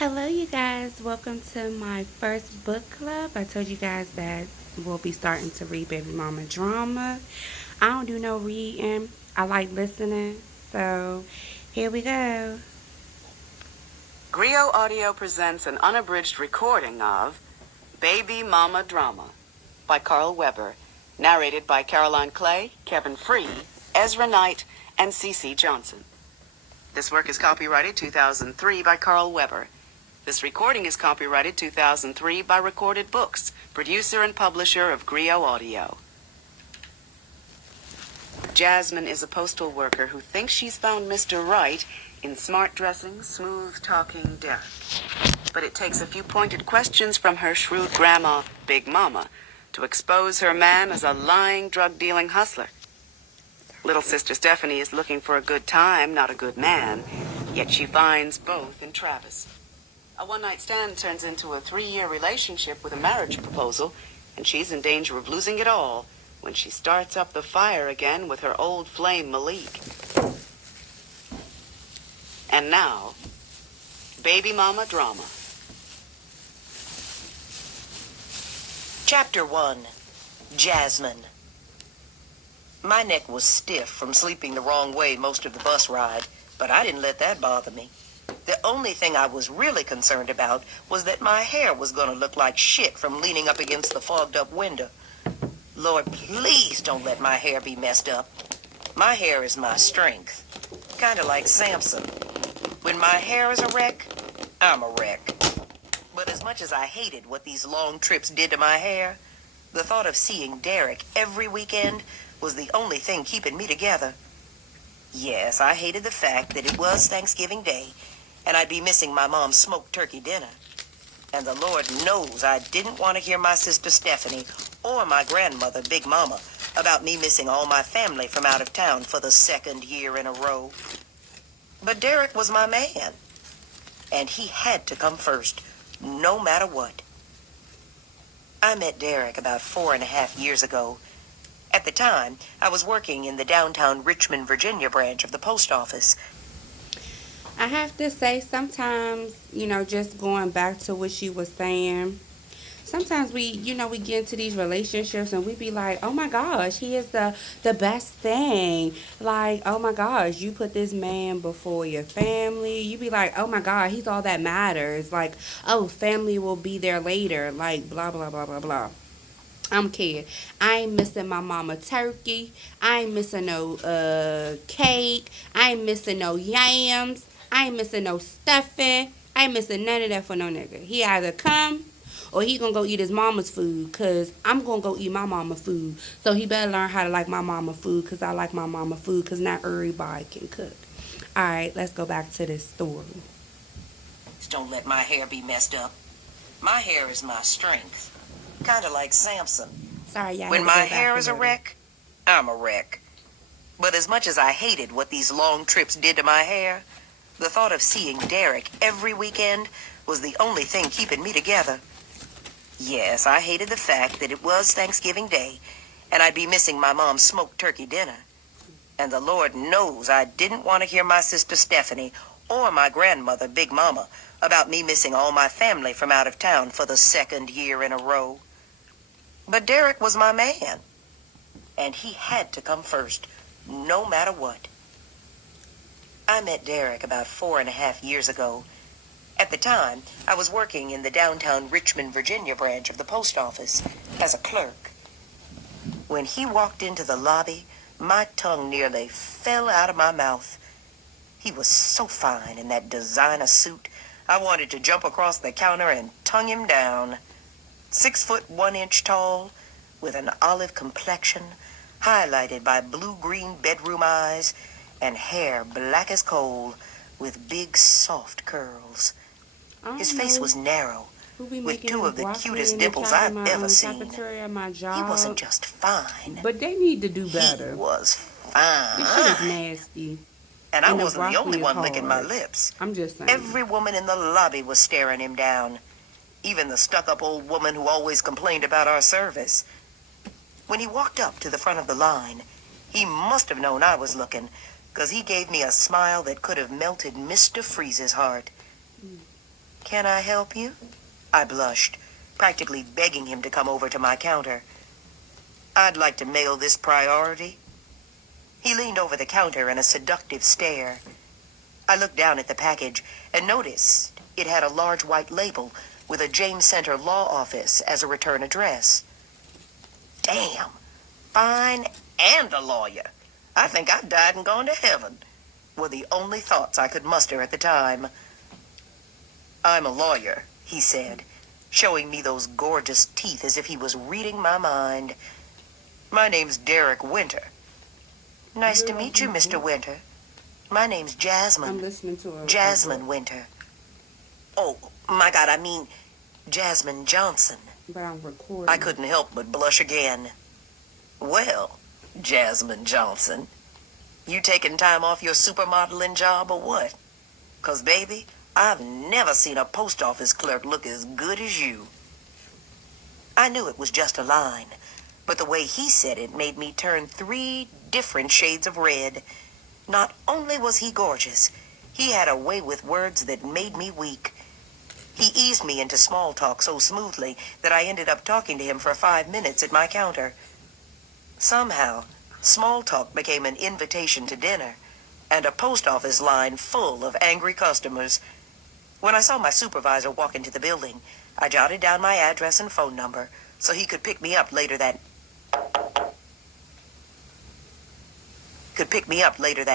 Hello, you guys. Welcome to my first book club. I told you guys that we'll be starting to read Baby Mama Drama. I don't do no reading, I like listening. So here we go. Griot Audio presents an unabridged recording of Baby Mama Drama by Carl Weber, narrated by Caroline Clay, Kevin Free, Ezra Knight, and C.C. Johnson. This work is copyrighted 2003 by Carl Weber. This recording is copyrighted 2003 by Recorded Books, producer and publisher of Griot Audio. Jasmine is a postal worker who thinks she's found Mr. Right in smart dressing, smooth talking Derek. But it takes a few pointed questions from her shrewd grandma, Big Mama, to expose her man as a lying, drug-dealing hustler. Little sister Stephanie is looking for a good time, not a good man, yet she finds both in Travis. A one-night stand turns into a 3-year relationship with a marriage proposal, and she's in danger of losing it all when she starts up the fire again with her old flame Malik. And now, Baby Mama Drama. Chapter 1. Jasmine. My neck was stiff from sleeping the wrong way most of the bus ride, but I didn't let that bother me. The only thing I was really concerned about was that my hair was going to look like shit from leaning up against the fogged-up window. Lord, please don't let my hair be messed up. My hair is my strength. Kind of like Samson. When my hair is a wreck, I'm a wreck. But as much as I hated what these long trips did to my hair, the thought of seeing Derek every weekend was the only thing keeping me together. Yes, I hated the fact that it was Thanksgiving Day, and I'd be missing my mom's smoked turkey dinner. And the Lord knows I didn't want to hear my sister Stephanie or my grandmother, Big Mama, about me missing all my family from out of town for the second year in a row. But Derek was my man, and he had to come first, no matter what. I met Derek about 4.5 years ago. At the time, I was working in the downtown Richmond, Virginia branch of the post office. I have to say, sometimes, just going back to what she was saying, sometimes we get into these relationships and we be like, oh my gosh, he is the best thing. Like, oh my gosh, you put this man before your family. You be like, oh my god, he's all that matters. Like, oh, family will be there later. Like, blah blah blah blah blah. I'm kid. I ain't missing my mama turkey. I ain't missing no cake. I ain't missing no yams. I ain't missing no stuffing. I ain't missing none of that for no nigga. He either come or he gonna go eat his mama's food, cause I'm gonna go eat my mama food. So he better learn how to like my mama food, cause I like my mama food, cause not everybody can cook. All right, let's go back to this story. Don't let my hair be messed up. My hair is my strength. Kind of like Samson. Sorry, y'all. When my hair is a wreck, I'm a wreck. But as much as I hated what these long trips did to my hair, the thought of seeing Derek every weekend was the only thing keeping me together. Yes, I hated the fact that it was Thanksgiving Day, and I'd be missing my mom's smoked turkey dinner. And the Lord knows I didn't want to hear my sister Stephanie or my grandmother, Big Mama, about me missing all my family from out of town for the second year in a row. But Derek was my man, and he had to come first, no matter what. I met Derek about 4.5 years ago. At the time, I was working in the downtown Richmond, Virginia branch of the post office as a clerk. When he walked into the lobby, my tongue nearly fell out of my mouth. He was so fine in that designer suit, I wanted to jump across the counter and tongue him down. 6 foot 1 inch tall, with an olive complexion, highlighted by blue-green bedroom eyes, and hair black as coal, with big soft curls. His face was narrow, with 2 of the cutest dimples I've ever seen. He wasn't just fine. But they need to do better. He was fine. This shit is nasty. And I wasn't the only one licking my lips. I'm just saying. Every woman in the lobby was staring him down. Even the stuck-up old woman who always complained about our service. When he walked up to the front of the line, he must have known I was looking, 'cause he gave me a smile that could have melted Mr. Freeze's heart. Can I help you? I blushed, practically begging him to come over to my counter. I'd like to mail this priority. He leaned over the counter in a seductive stare. I looked down at the package and noticed it had a large white label with a James Center Law Office as a return address. Damn, fine and a lawyer. I think I've died and gone to heaven, were the only thoughts I could muster at the time. I'm a lawyer, he said, showing me those gorgeous teeth as if he was reading my mind. My name's Derek Winter. Nice to meet you, Mr. Winter. My name's Jasmine. I'm listening to her. Jasmine Winter. Oh, my God, I mean Jasmine Johnson. But I'm recording. I couldn't help but blush again. Well, Jasmine Johnson, you taking time off your supermodeling job or what? 'Cause, baby, I've never seen a post office clerk look as good as you. I knew it was just a line, but the way he said it made me turn 3 different shades of red. Not only was he gorgeous, he had a way with words that made me weak. He eased me into small talk so smoothly that I ended up talking to him for 5 minutes at my counter. Somehow, small talk became an invitation to dinner and a post office line full of angry customers. When I saw my supervisor walk into the building, I jotted down my address and phone number so he could pick me up later that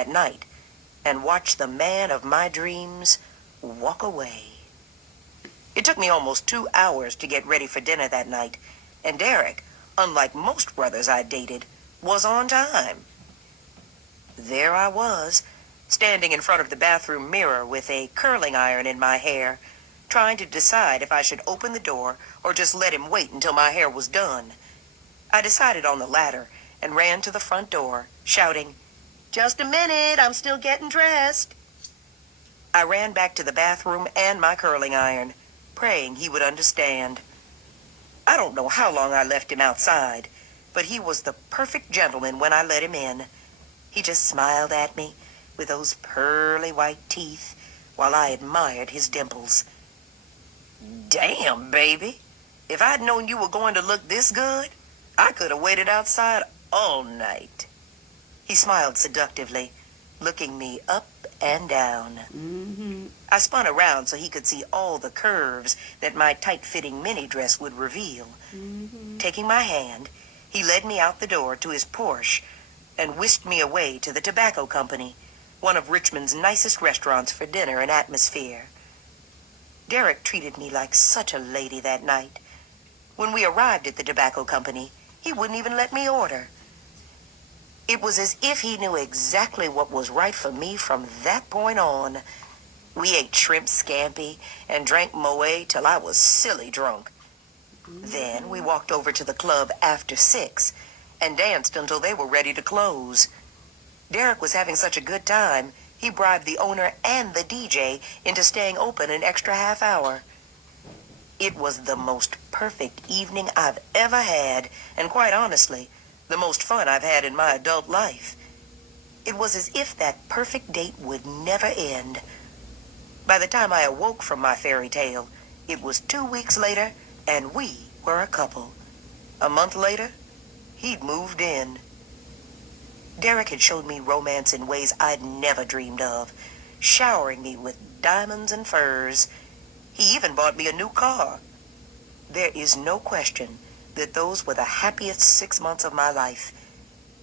night and watch the man of my dreams walk away. It took me almost 2 hours to get ready for dinner that night, and Derek, unlike most brothers I dated, was on time. There I was, standing in front of the bathroom mirror with a curling iron in my hair, trying to decide if I should open the door or just let him wait until my hair was done. I decided on the latter and ran to the front door, shouting, "Just a minute, I'm still getting dressed." I ran back to the bathroom and my curling iron, praying he would understand. I don't know how long I left him outside, but he was the perfect gentleman when I let him in. He just smiled at me with those pearly white teeth while I admired his dimples. Damn, baby. If I'd known you were going to look this good, I could have waited outside all night. He smiled seductively, looking me up and down. I spun around so he could see all the curves that my tight-fitting mini dress would reveal. Taking my hand, he led me out the door to his Porsche and whisked me away to the Tobacco Company, one of Richmond's nicest restaurants for dinner and atmosphere. Derek treated me like such a lady that night. When we arrived at the Tobacco Company, he wouldn't even let me order. It was as if he knew exactly what was right for me from that point on. We ate shrimp scampi and drank Moet till I was silly drunk. Then we walked over to the club after 6 and danced until they were ready to close. Derek was having such a good time, he bribed the owner and the DJ into staying open an extra half hour. It was the most perfect evening I've ever had, and quite honestly, the most fun I've had in my adult life. It was as if that perfect date would never end. By the time I awoke from my fairy tale, it was 2 weeks later, and we were a couple. A month later, he'd moved in. Derek had showed me romance in ways I'd never dreamed of, showering me with diamonds and furs. He even bought me a new car. There is no question that those were the happiest 6 months of my life.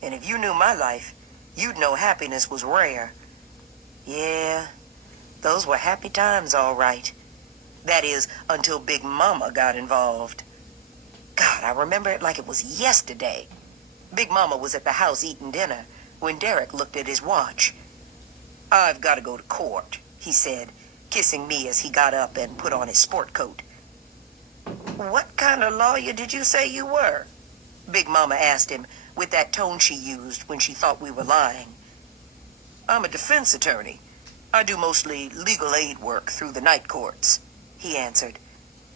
And if you knew my life, you'd know happiness was rare. Yeah, those were happy times, all right. That is, until Big Mama got involved. God, I remember it like it was yesterday. Big Mama was at the house eating dinner when Derek looked at his watch. "I've got to go to court," he said, kissing me as he got up and put on his sport coat. "What kind of lawyer did you say you were?" Big Mama asked him with that tone she used when she thought we were lying. "I'm a defense attorney. I do mostly legal aid work through the night courts," he answered,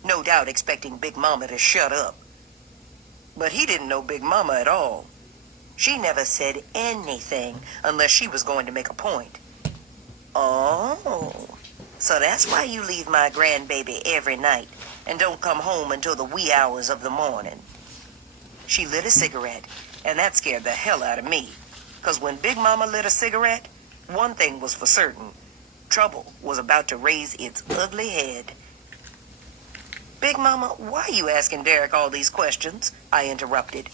no doubt expecting Big Mama to shut up. But he didn't know Big Mama at all. She never said anything unless she was going to make a point. "Oh, So that's why you leave my grandbaby every night and don't come home until the wee hours of the morning. She lit a cigarette, and that scared the hell out of me. 'Cause when Big Mama lit a cigarette, one thing was for certain. Trouble was about to raise its ugly head. Big Mama, why are you asking Derek all these questions? I interrupted.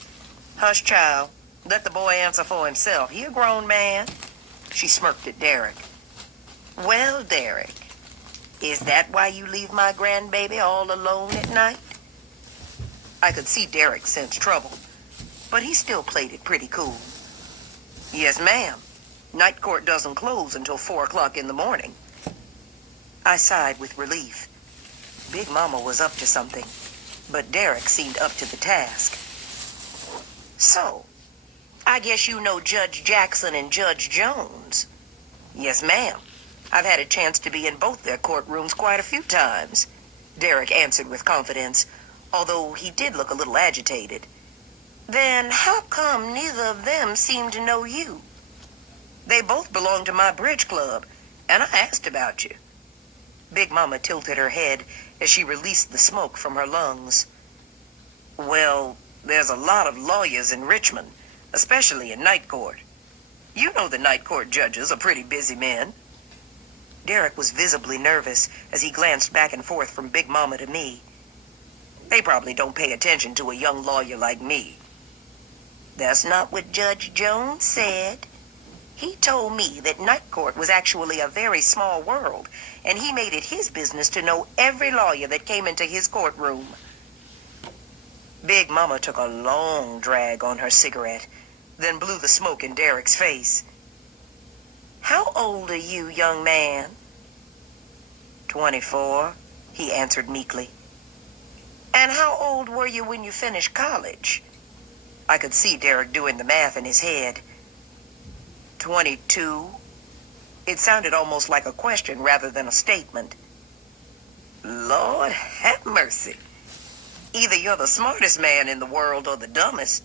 Hush, child. Let the boy answer for himself. He a grown man. She smirked at Derek. Well, Derek, is that why you leave my grandbaby all alone at night? I could see Derek sense trouble, but he still played it pretty cool. Yes, ma'am. Night court doesn't close until 4 o'clock in the morning. I sighed with relief. Big Mama was up to something, but Derek seemed up to the task. So, I guess you know Judge Jackson and Judge Jones. Yes, ma'am. I've had a chance to be in both their courtrooms quite a few times, Derek answered with confidence, although he did look a little agitated. Then how come neither of them seem to know you? They both belong to my bridge club, and I asked about you. Big Mama tilted her head as she released the smoke from her lungs. Well, there's a lot of lawyers in Richmond, especially in night court. You know the night court judges are pretty busy men. Derek was visibly nervous as he glanced back and forth from Big Mama to me. They probably don't pay attention to a young lawyer like me. That's not what Judge Jones said. He told me that night court was actually a very small world, and he made it his business to know every lawyer that came into his courtroom. Big Mama took a long drag on her cigarette, then blew the smoke in Derek's face. How old are you, young man? 24, he answered meekly. And how old were you when you finished college? I could see Derek doing the math in his head. 22. It sounded almost like a question rather than a statement. Lord have mercy. Either you're the smartest man in the world or the dumbest.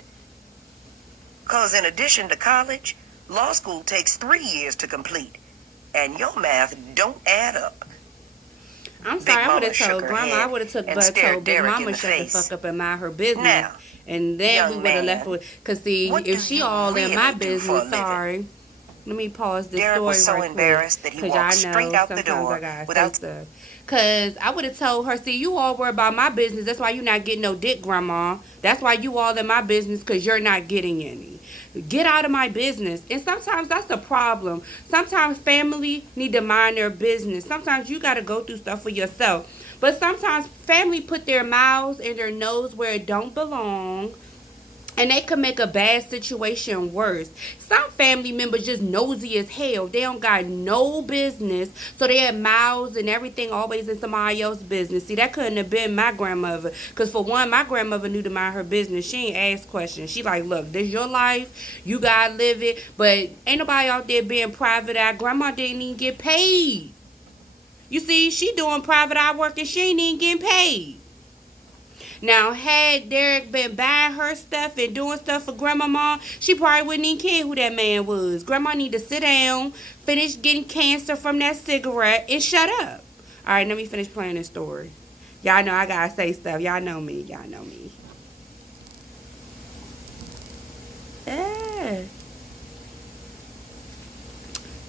'Cause in addition to college, law school takes 3 years to complete, and your math don't add up. I'm sorry, I would have shook told her Grandma, head I would have and stared told Big Derek in Mama the shut the face. fuck up and mind her business. Now, And then young we would have left man, with, because see, what if do she you all in my really do for a business, living? sorry. Let me pause this Derek story was so right quick. embarrassed that he 'Cause walked y'all straight know out the sometimes door I gotta without... say stuff. Because I would have told her, see, you all worry about my business. That's why you not getting no dick, Grandma. That's why you all in my business, because you're not getting any. Get out of my business. And sometimes that's the problem. Sometimes family need to mind their business. Sometimes you got to go through stuff for yourself. But sometimes family put their mouths and their nose where it don't belong. And they could make a bad situation worse. Some family members just nosy as hell. They don't got no business. So they have mouths and everything always in somebody else's business. See, that couldn't have been my grandmother. Because for one, my grandmother knew to mind her business. She ain't ask questions. She like, look, this your life. You got to live it. But ain't nobody out there being private eye. Grandma didn't even get paid. You see, she doing private eye work and she ain't even getting paid. Now, had Derek been buying her stuff and doing stuff for Grandmama, she probably wouldn't even care who that man was. Grandma need to sit down, finish getting cancer from that cigarette, and shut up. All right, let me finish playing this story. Y'all know I gotta say stuff. Y'all know me. Y'all know me. Yeah.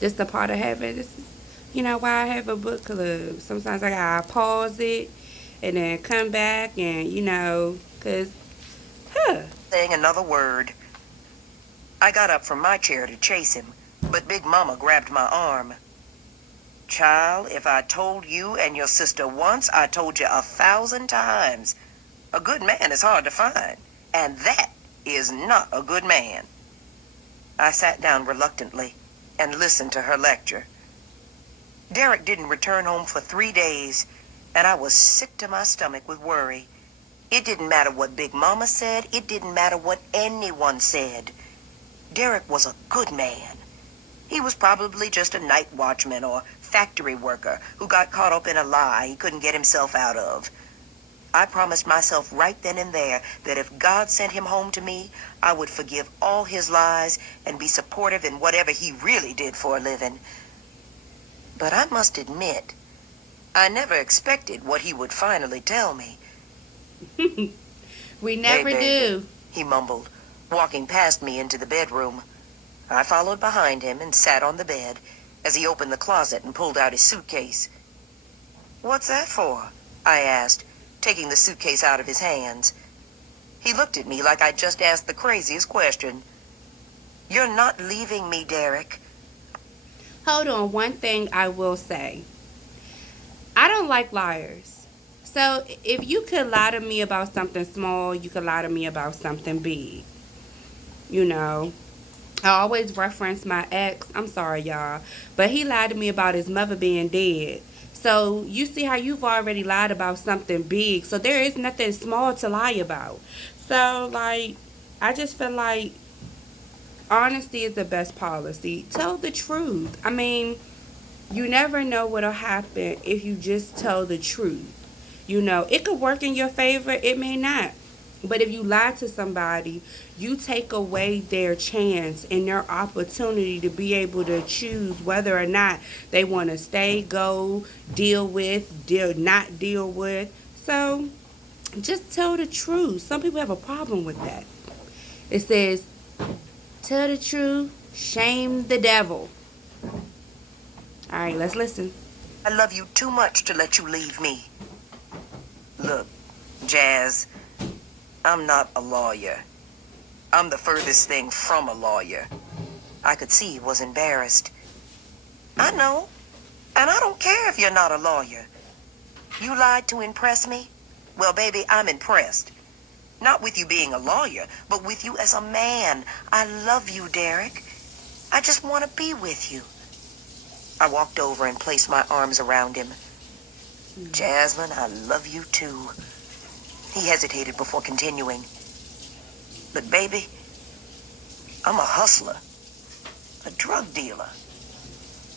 This the part of having. This is, why I have a book club. Sometimes I gotta pause it and then come back and, because, saying another word. I got up from my chair to chase him, but Big Mama grabbed my arm. Child, if I told you and your sister once, I told you 1,000 times. A good man is hard to find, and that is not a good man. I sat down reluctantly and listened to her lecture. Derek didn't return home for 3 days, and I was sick to my stomach with worry. It didn't matter what Big Mama said. It didn't matter what anyone said. Derek was a good man. He was probably just a night watchman or factory worker who got caught up in a lie he couldn't get himself out of. I promised myself right then and there that if God sent him home to me, I would forgive all his lies and be supportive in whatever he really did for a living. But I must admit, I never expected what he would finally tell me. We Hey, never baby, do. he mumbled, walking past me into the bedroom. I followed behind him and sat on the bed as he opened the closet and pulled out his suitcase. What's that for? I asked, taking the suitcase out of his hands. He looked at me like I'd just asked the craziest question. You're not leaving me, Derek. Hold on, one thing I will say. I don't like liars. So if you could lie to me about something small, you could lie to me about something big. You know, I always reference my ex. I'm sorry, y'all. But he lied to me about his mother being dead. So you see how you've already lied about something big. So there is nothing small to lie about. So, like, I just feel like honesty is the best policy. Tell the truth. I mean, you never know what'll happen if you just tell the truth. You know, it could work in your favor, it may not. But if you lie to somebody, you take away their chance and their opportunity to be able to choose whether or not they want to stay, go, deal with, not deal with. So just tell the truth. Some people have a problem with that. It says, tell the truth, shame the devil. All right, let's listen. I love you too much to let you leave me. Look, Jazz, I'm not a lawyer. I'm the furthest thing from a lawyer. I could see he was embarrassed. I know, and I don't care if you're not a lawyer. You lied to impress me? Well, baby, I'm impressed. Not with you being a lawyer, but with you as a man. I love you, Derek. I just want to be with you. I walked over and placed my arms around him. Jasmine, I love you too. He hesitated before continuing. But baby, I'm a hustler, a drug dealer.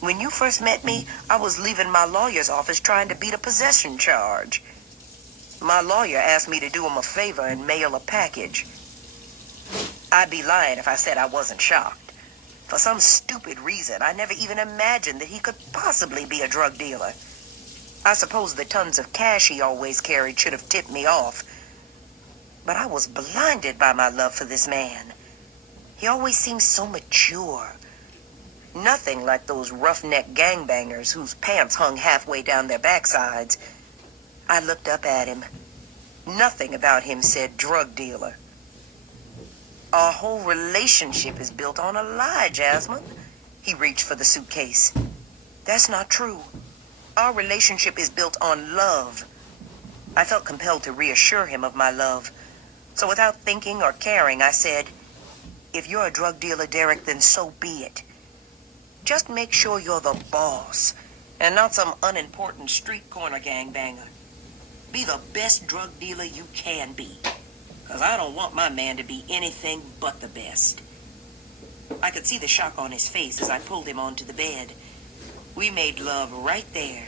When you first met me, I was leaving my lawyer's office trying to beat a possession charge. My lawyer asked me to do him a favor and mail a package. I'd be lying if I said I wasn't shocked. For some stupid reason, I never even imagined that he could possibly be a drug dealer. I suppose the tons of cash he always carried should have tipped me off. But I was blinded by my love for this man. He always seemed so mature. Nothing like those roughneck gangbangers whose pants hung halfway down their backsides. I looked up at him. Nothing about him said drug dealer. Our whole relationship is built on a lie, Jasmine. He reached for the suitcase. That's not true. Our relationship is built on love. I felt compelled to reassure him of my love. So without thinking or caring, I said, if you're a drug dealer, Derek, then so be it. Just make sure you're the boss and not some unimportant street corner gangbanger. Be the best drug dealer you can be. Because I don't want my man to be anything but the best. I could see the shock on his face as I pulled him onto the bed. We made love right there,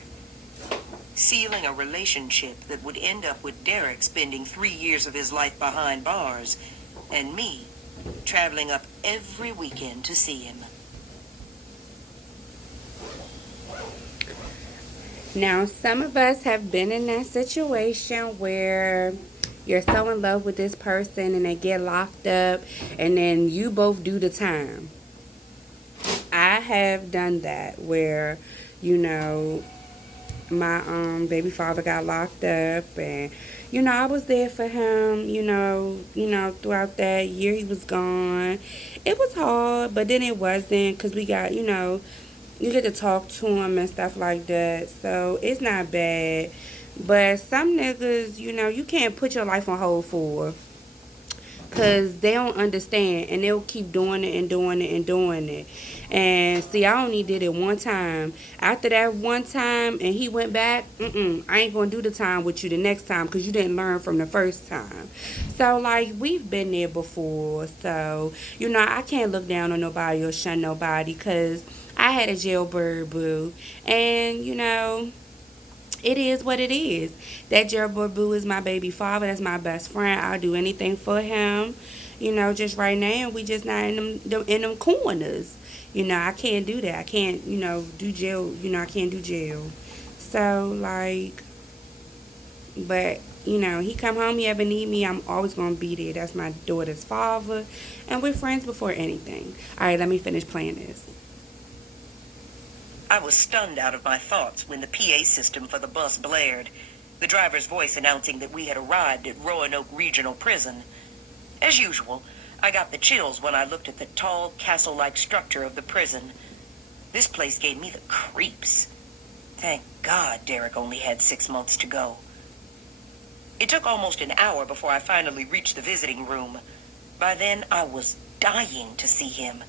sealing a relationship that would end up with Derek spending 3 years of his life behind bars, and me traveling up every weekend to see him. Now, some of us have been in that situation where you're so in love with this person and they get locked up and then you both do the time. I have done that where, you know, my baby father got locked up and I was there for him, throughout that year he was gone. It was hard, but then it wasn't because we got, you get to talk to him and stuff like that. So it's not bad. But some niggas, you can't put your life on hold for because they don't understand and they'll keep doing it and doing it and doing it. And see, I only did it one time. After that one time and he went back, I ain't going to do the time with you the next time because you didn't learn from the first time. So, like, we've been there before. So, I can't look down on nobody or shun nobody because I had a jailbird boo. And, it is what it is. That jailbird boo is my baby father. That's my best friend. I'll do anything for him. Just right now, we just not in them corners. I can't do that. I can't, do jail. I can't do jail. So, like, but, you know, he come home, he ever need me, I'm always going to be there. That's my daughter's father. And we're friends before anything. All right, let me finish playing this. I was stunned out of my thoughts when the PA system for the bus blared, the driver's voice announcing that we had arrived at Roanoke Regional Prison. As usual, I got the chills when I looked at the tall, castle-like structure of the prison. This place gave me the creeps. Thank God Derek only had 6 months to go. It took almost an hour before I finally reached the visiting room. By then, I was dying to see him.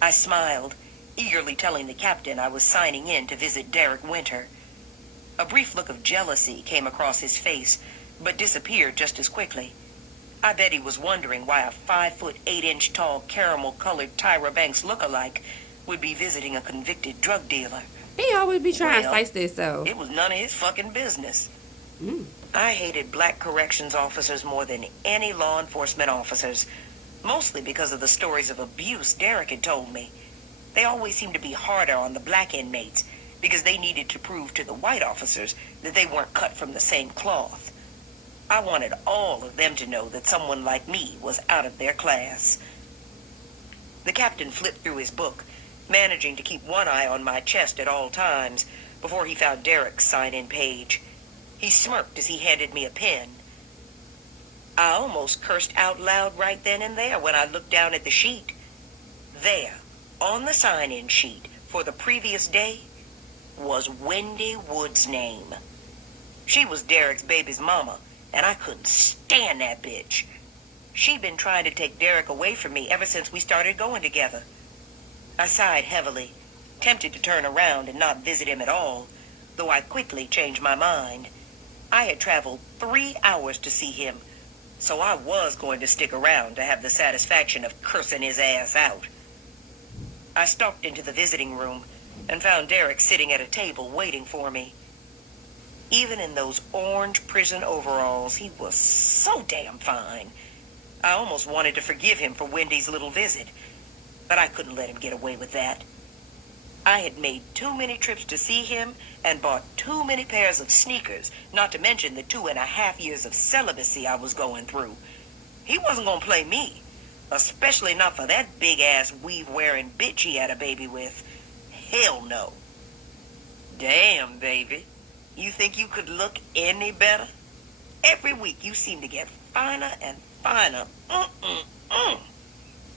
I smiled, eagerly telling the captain I was signing in to visit Derek Winter. A brief look of jealousy came across his face, but disappeared just as quickly. I bet he was wondering why a 5'8" tall, caramel-colored Tyra Banks look-alike would be visiting a convicted drug dealer. He always be trying to Well, slice this so. It was none of his fucking business. Mm. I hated black corrections officers more than any law enforcement officers, mostly because of the stories of abuse Derek had told me. They always seemed to be harder on the black inmates because they needed to prove to the white officers that they weren't cut from the same cloth. I wanted all of them to know that someone like me was out of their class. The captain flipped through his book, managing to keep one eye on my chest at all times before he found Derek's sign-in page. He smirked as he handed me a pen. I almost cursed out loud right then and there when I looked down at the sheet. There, on the sign-in sheet for the previous day, was Wendy Wood's name. She was Derek's baby's mama, and I couldn't stand that bitch. She'd been trying to take Derek away from me ever since we started going together. I sighed heavily, tempted to turn around and not visit him at all, though I quickly changed my mind. I had traveled 3 hours to see him, so I was going to stick around to have the satisfaction of cursing his ass out. I stalked into the visiting room and found Derek sitting at a table waiting for me. Even in those orange prison overalls, he was so damn fine. I almost wanted to forgive him for Wendy's little visit, but I couldn't let him get away with that. I had made too many trips to see him and bought too many pairs of sneakers, not to mention the 2.5 years of celibacy I was going through. He wasn't going to play me, especially not for that big-ass weave-wearing bitch he had a baby with. Hell no. Damn, baby. You think you could look any better? Every week you seem to get finer and finer.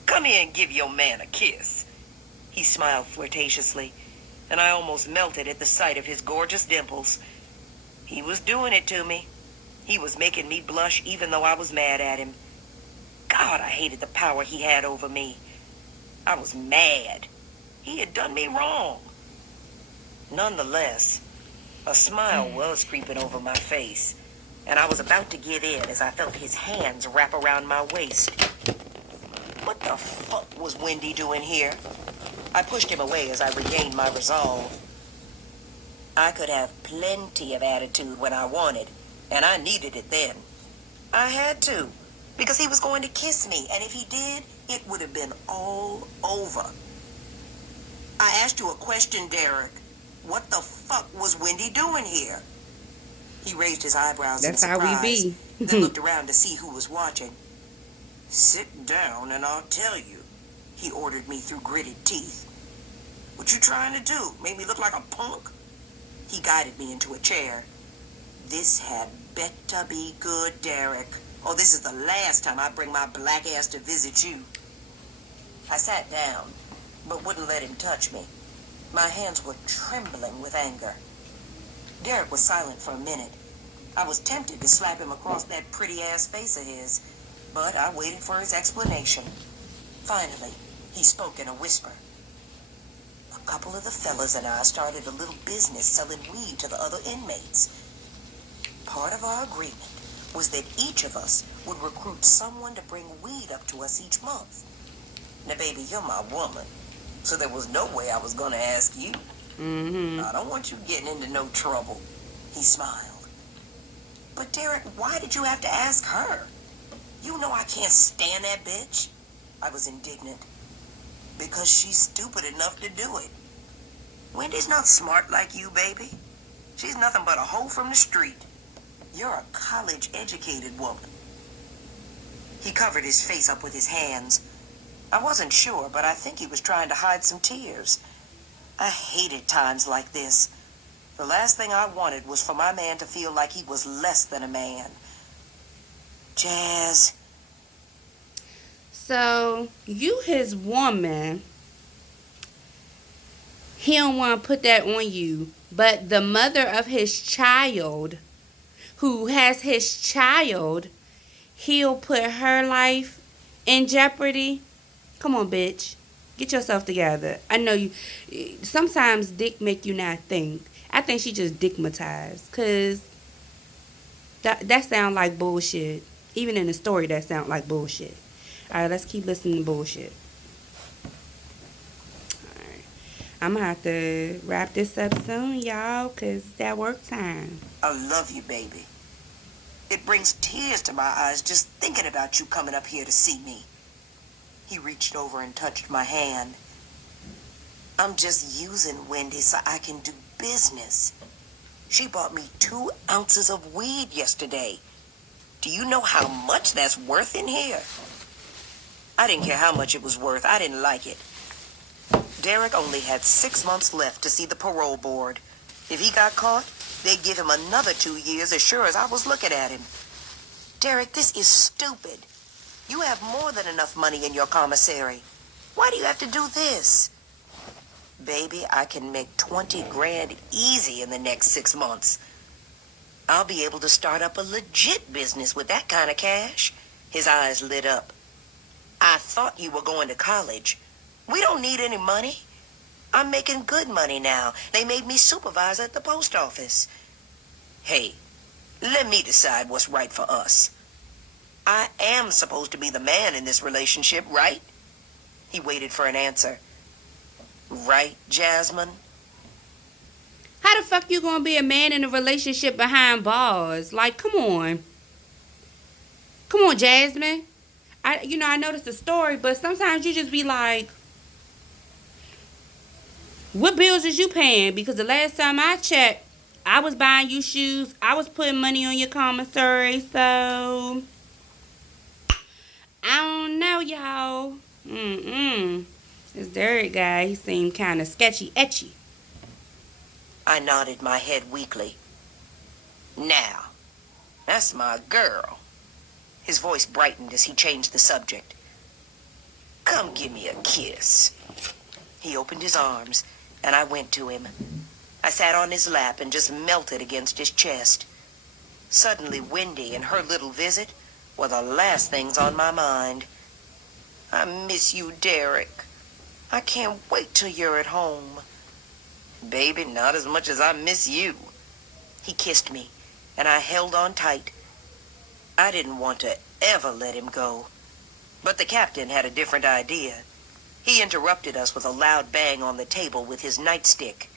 Come here and give your man a kiss. He smiled flirtatiously, and I almost melted at the sight of his gorgeous dimples. He was doing it to me. He was making me blush even though I was mad at him. God, I hated the power he had over me. I was mad. He had done me wrong. Nonetheless, a smile was creeping over my face, and I was about to give in as I felt his hands wrap around my waist. What the fuck was Wendy doing here? I pushed him away as I regained my resolve. I could have plenty of attitude when I wanted, and I needed it then. I had to, because he was going to kiss me, and if he did, it would have been all over. I asked you a question, Derek. What the fuck was Wendy doing here? He raised his eyebrows in surprise. That's how we be. Then looked around to see who was watching. Sit down and I'll tell you, he ordered me through gritted teeth. What you trying to do? Make me look like a punk? He guided me into a chair. This had better be good, Derek. Oh, this is the last time I bring my black ass to visit you. I sat down, but wouldn't let him touch me. My hands were trembling with anger. Derek was silent for a minute. I was tempted to slap him across that pretty-ass face of his, but I waited for his explanation. Finally, he spoke in a whisper. A couple of the fellas and I started a little business selling weed to the other inmates. Part of our agreement was that each of us would recruit someone to bring weed up to us each month. Now, baby, you're my woman, so there was no way I was going to ask you. I don't want you getting into no trouble. He smiled. But Derek, why did you have to ask her? You know I can't stand that bitch. I was indignant. Because she's stupid enough to do it. Wendy's not smart like you, baby. She's nothing but a hoe from the street. You're a college-educated woman. He covered his face up with his hands. I wasn't sure, but I think he was trying to hide some tears. I hated times like this. The last thing I wanted was for my man to feel like he was less than a man. Jazz. So, you his woman, he don't want to put that on you. But the mother of his child, who has his child, he'll put her life in jeopardy. Come on, bitch. Get yourself together. I know you. Sometimes dick make you not think. I think she just dickmatized. Because that sound like bullshit. Even in the story, that sound like bullshit. All right, let's keep listening to bullshit. All right. I'm going to have to wrap this up soon, y'all, because it's that work time. I love you, baby. It brings tears to my eyes just thinking about you coming up here to see me. He reached over and touched my hand. I'm just using Wendy so I can do business. She bought me 2 ounces of weed yesterday. Do you know how much that's worth in here? I didn't care how much it was worth. I didn't like it. Derek only had 6 months left to see the parole board. If he got caught, they'd give him another 2 years as sure as I was looking at him. Derek, this is stupid. You have more than enough money in your commissary. Why do you have to do this? Baby, I can make 20 grand easy in the next 6 months. I'll be able to start up a legit business with that kind of cash. His eyes lit up. I thought you were going to college. We don't need any money. I'm making good money now. They made me supervisor at the post office. Hey, let me decide what's right for us. I am supposed to be the man in this relationship, right? He waited for an answer. Right, Jasmine? How the fuck you gonna be a man in a relationship behind bars? Like, come on. Come on, Jasmine. I noticed the story, but sometimes you just be like, what bills is you paying? Because the last time I checked, I was buying you shoes. I was putting money on your commissary, so I don't know, y'all. This Derek guy, he seemed kind of sketchy, etchy. I nodded my head weakly. Now, that's my girl. His voice brightened as he changed the subject. Come give me a kiss. He opened his arms, and I went to him. I sat on his lap and just melted against his chest. Suddenly, Wendy and her little visit were the last things on my mind. I miss you, Derek. I can't wait till you're at home. Baby, not as much as I miss you. He kissed me, and I held on tight. I didn't want to ever let him go. But the captain had a different idea. He interrupted us with a loud bang on the table with his nightstick.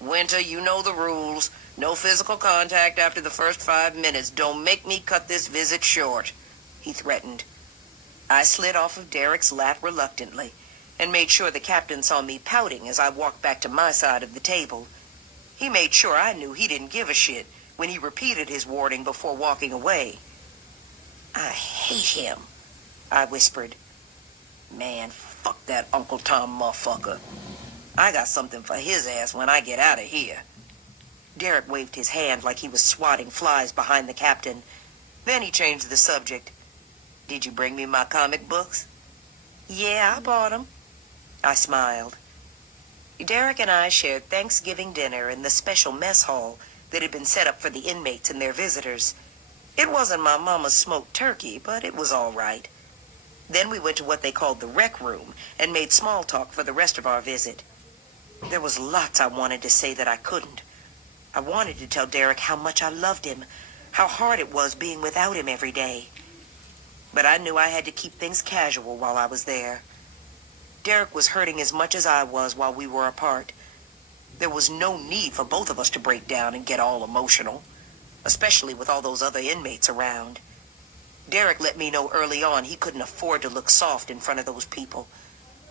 Winter, you know the rules. No physical contact after the first 5 minutes. Don't make me cut this visit short, he threatened. I slid off of Derek's lap reluctantly and made sure the captain saw me pouting as I walked back to my side of the table. He made sure I knew he didn't give a shit when he repeated his warning before walking away. I hate him, I whispered. Man, fuck that Uncle Tom motherfucker. I got something for his ass when I get out of here. Derek waved his hand like he was swatting flies behind the captain. Then he changed the subject. Did you bring me my comic books? Yeah, I bought them. I smiled. Derek and I shared Thanksgiving dinner in the special mess hall that had been set up for the inmates and their visitors. It wasn't my mama's smoked turkey, but it was all right. Then we went to what they called the rec room and made small talk for the rest of our visit. There was lots I wanted to say that I couldn't. I wanted to tell Derek how much I loved him, how hard it was being without him every day. But I knew I had to keep things casual while I was there. Derek was hurting as much as I was while we were apart. There was no need for both of us to break down and get all emotional, especially with all those other inmates around. Derek let me know early on he couldn't afford to look soft in front of those people.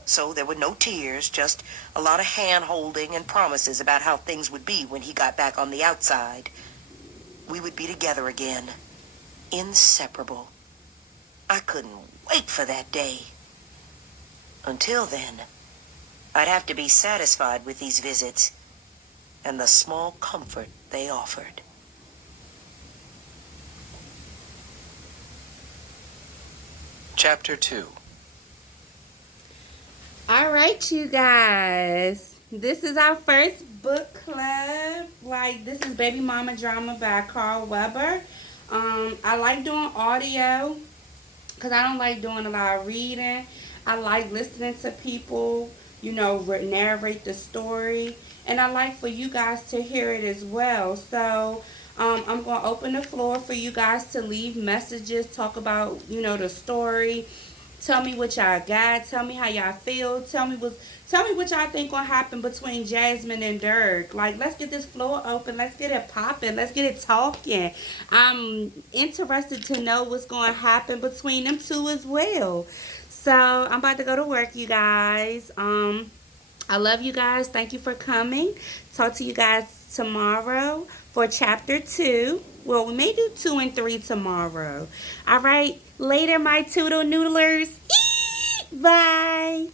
So there were no tears, just a lot of hand-holding and promises about how things would be when he got back on the outside. We would be together again. Inseparable. I couldn't wait for that day. Until then, I'd have to be satisfied with these visits and the small comfort they offered. Chapter 2. All right, you guys. This is our first book club. Like, this is Baby Mama Drama by Carl Weber. I like doing audio because I don't like doing a lot of reading. I like listening to people, narrate the story. And I like for you guys to hear it as well. So, I'm going to open the floor for you guys to leave messages, talk about, the story. Tell me what y'all got. Tell me how y'all feel. Tell me what y'all think gonna happen between Jasmine and Dirk. Like, let's get this floor open. Let's get it popping. Let's get it talking. I'm interested to know what's gonna happen between them two as well. So I'm about to go to work, you guys. I love you guys. Thank you for coming. Talk to you guys tomorrow for chapter 2. Well, we may do 2 and 3 tomorrow. All right. Later, my toodle noodlers. Bye.